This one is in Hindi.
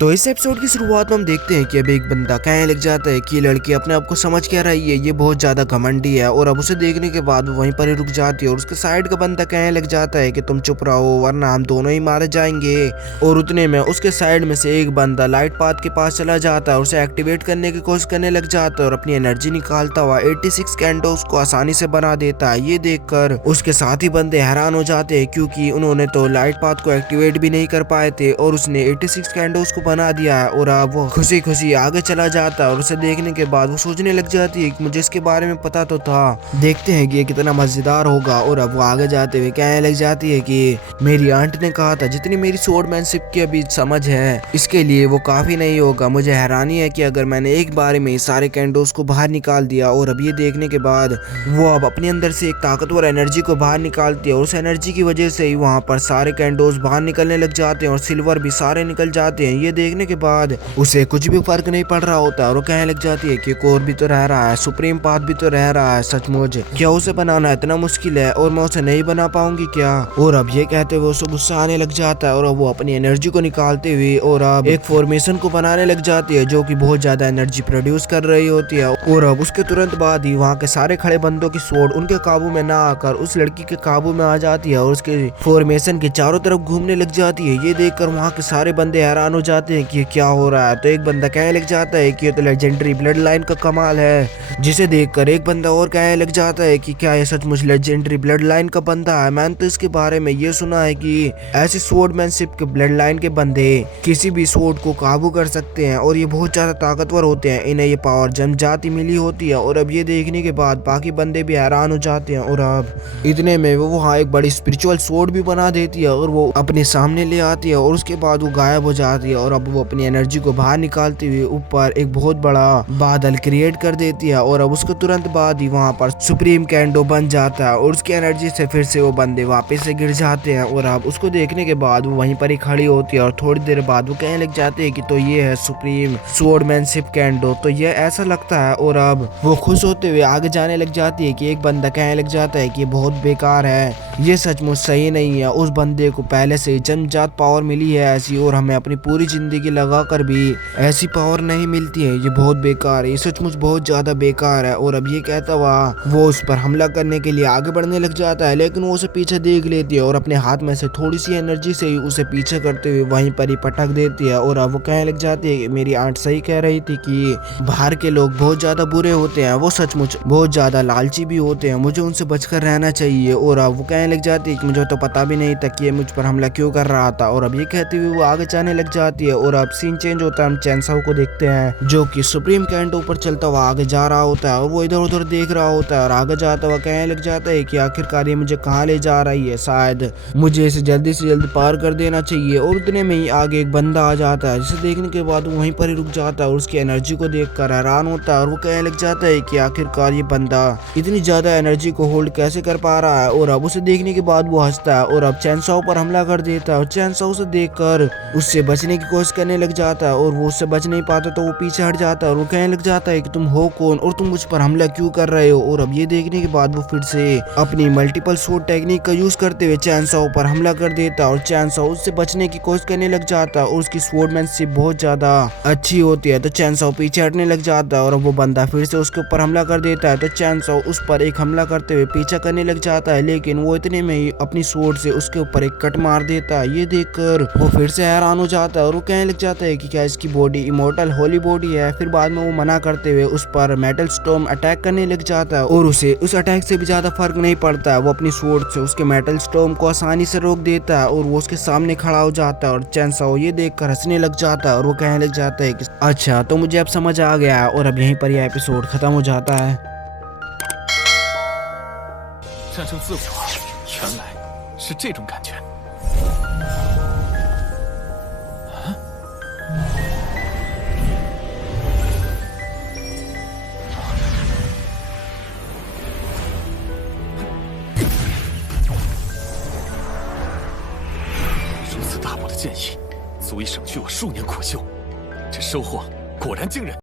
तो इस एपिसोड की शुरुआत में हम देखते हैं कि अब एक बंदा कहने लग जाता है कि ये लड़की अपने आप को समझ क्या रही है, ये बहुत ज्यादा घमंडी है। और अब उसे देखने के बाद वो वहीं पर ही रुक जाती है और उसके साइड का बंदा कहने लग जाता है कि तुम चुप रहो वरना हम दोनों ही मारे जाएंगे। और उतने में उसके साइड में से एक बंदा लाइट पाथ के पास चला जाता है और उसे एक्टिवेट करने की कोशिश करने लग जाता है और अपनी एनर्जी निकालता हुआ 86 कैंडल्स को आसानी से बना देता है। ये देखकर उसके साथी बंदे हैरान हो जाते हैं क्योंकि उन्होंने तो लाइट पाथ को एक्टिवेट भी नहीं कर पाए थे और उसने 86 कैंडल्स को बना दिया है। और अब वो खुशी खुशी आगे चला जाता है और उसे देखने के बाद वो सोचने लग जाती है कि मुझे इसके बारे में पता तो था, देखते हैं कि ये कितना मजेदार होगा। और अब वो आगे जाते हुए कहने लग जाती है कि मेरी आंटी ने कहा था जितनी मेरी स्वॉर्डमैनशिप की अभी समझ है इसके लिए वो काफी नहीं होगा। मुझे हैरानी है कि अगर मैंने एक बार में सारे कैंडल्स को बाहर निकाल दिया। और अब ये देखने के बाद वो अब अपने अंदर से एक ताकतवर एनर्जी को बाहर निकालती है और उस एनर्जी की वजह से ही वहाँ पर सारे कैंडल्स बाहर निकलने लग जाते हैं और सिल्वर भी सारे निकल जाते हैं। ये देखने के बाद उसे कुछ भी फर्क नहीं पड़ रहा होता और वो कहने लग जाती है कि एक और भी तो रह रहा है, सुप्रीम पाथ भी तो रह रहा है, सचमुच क्या उसे बनाना इतना मुश्किल है और मैं उसे नहीं बना पाऊंगी क्या। और अब ये कहते हुए उसे गुस्सा आने लग जाता है और अब वो अपनी एनर्जी को निकालते हुए और अब एक फॉर्मेशन को बनाने लग जाती है जो कि बहुत ज्यादा एनर्जी प्रोड्यूस कर रही होती है। और अब उसके तुरंत बाद ही वहाँ के सारे खड़े बंदों की स्वॉर्ड उनके काबू में ना आकर उस लड़की के काबू में आ जाती है और उसके फॉर्मेशन के चारों तरफ घूमने लग जाती है। ये देखकर वहाँ के सारे बंदे हैरान हो जाते हैं कि क्या हो रहा है। तो एक बंदा कहने लग जाता है कि ये तो लेजेंडरी ब्लड लाइन का कमाल है, जिसे देखकर एक बंदा और कहने लग जाता है कि क्या ये सचमुच लेजेंडरी ब्लड लाइन का बंदा है। मैंने तो इसके बारे में ये सुना है कि ऐसी स्वॉर्डमैनशिप के ब्लड लाइन के बंदे किसी भी स्वॉर्ड को काबू कर सकते हैं और ये बहुत ज्यादा ताकतवर होते हैं, इन्हें ये पावर जन्मजाति मिली होती है। और अब ये देखने के बाद बाकी बंदे भी हैरान हो जाते हैं और अब इतने में वो वहाँ एक बड़ी स्पिरिचुअल स्वॉर्ड भी बना देती है और वो अपने सामने ले आती है और उसके बाद वो गायब हो जाती है। और अब वो अपनी एनर्जी को बाहर निकालते हुए ऊपर एक बहुत बड़ा बादल क्रिएट कर देती है और अब उसके तुरंत बाद ही वहाँ पर सुप्रीम कैंडो बन जाता है और उसकी एनर्जी से फिर से वो बंदे वापस से गिर जाते हैं। और अब उसको देखने के बाद वो वहीं पर ही खड़ी होती है और थोड़ी देर बाद वो कहने लग जाते हैं कि तो ये है सुप्रीम स्वॉर्डमैनशिप कैंडो, तो ये ऐसा लगता है। और अब वो खुश होते हुए आगे जाने लग जाती है कि एक बंदा कहने लग जाता है कि ये बहुत बेकार है, ये सचमुच सही नहीं है, उस बंदे को पहले से जन्मजात पावर मिली है ऐसी और हमें अपनी पूरी जिंदगी लगा कर भी ऐसी पावर नहीं मिलती है, ये बहुत बेकार है, ये सचमुच बहुत ज्यादा बेकार है। और अब ये कहता हुआ वो उस पर हमला करने के लिए आगे बढ़ने लग जाता है लेकिन वो उसे पीछे देख लेती है और अपने हाथ में से थोड़ी सी एनर्जी से ही उसे पीछे करते हुए वहीं पर ही पटक देती है। और अब वो कहने लग जाती है मेरी आंट सही कह रही थी कि बाहर के लोग बहुत ज्यादा बुरे होते हैं, वो सचमुच बहुत ज्यादा लालची भी होते हैं, मुझे उनसे बचकर रहना चाहिए। और अब वो कहने लग जाती है कि मुझे तो पता भी नहीं था कि ये मुझ पर हमला क्यों कर रहा था। और अब ये कहते हुए वो आगे जाने लग जाती है और अब सीन चेंज होता है, हम चैनसाओ को देखते हैं जो कि सुप्रीम कैंडो पर चलता हुआ आगे जा रहा होता है और वो इधर उधर देख रहा होता है और आगे जाता हुआ कहने लग जाता है कि आखिरकार ये मुझे कहाँ ले जा रही है, शायद मुझे इसे जल्दी से जल्दी पार कर देना चाहिए। और उतने में ही आगे एक बंदा आ जाता है जिसे देखने के बाद वो वहीं पर ही रुक जाता है और उसकी एनर्जी को देखकर हैरान होता है और वो कहने लग जाता है कि आखिरकार ये बंदा इतनी ज्यादा एनर्जी को होल्ड कैसे कर पा रहा है। और अब उसे देखने के बाद वो हंसता है और अब चैनसाओ पर हमला कर देता है और चैनसाओ से देखकर उससे बचने की कोशिश करने लग जाता है और वो उससे बच नहीं पाता तो वो पीछे हट जाता है और वो कहने लग जाता है कि तुम हो कौन और तुम मुझ पर हमला क्यों कर रहे हो। और अब ये देखने के बाद वो फिर से अपनी मल्टीपल स्वॉर्ड टेक्निक का यूज करते हुए चैनसाओ पर हमला कर देता है और चैनसाओ उससे बचने की कोशिश करने लग जाता है और उसकी स्वॉर्डमैनशिप बहुत ज्यादा अच्छी होती है तो चैनसाओ पीछे हटने लग जाता है और अब वो बंदा फिर से उसके ऊपर हमला कर देता है तो चैनसाओ उस पर एक हमला करते हुए पीछा करने लग जाता है लेकिन वो इतने में ही अपनी स्वॉर्ड से उसके ऊपर एक कट मार देता है। ये देखकर वो फिर से हैरान हो जाता है और वो कहने लग जाता है कि क्या इसकी बॉडी इमोर्टल होली बॉडी है। फिर बाद में वो मना करते हुए उस पर मेटल स्टॉर्म अटैक करने लग जाता है और उसे उस अटैक से भी ज्यादा फर्क नहीं पड़ता है, वो अपनी स्वॉर्ड से उसके मेटल स्टॉर्म को आसानी से रोक देता है और वो उसके सामने खड़ा हो जाता है और चैनसाओ ये देखकर हंसने लग जाता है और वो कहने लग जाता है कि अच्छा तो मुझे अब समझ आ गया है। और अब यहीं पर यह एपिसोड खत्म हो जाता है। 战胜自我，原来是这种感觉。如此大补的剑意，足以省去我数年苦修，这收获果然惊人。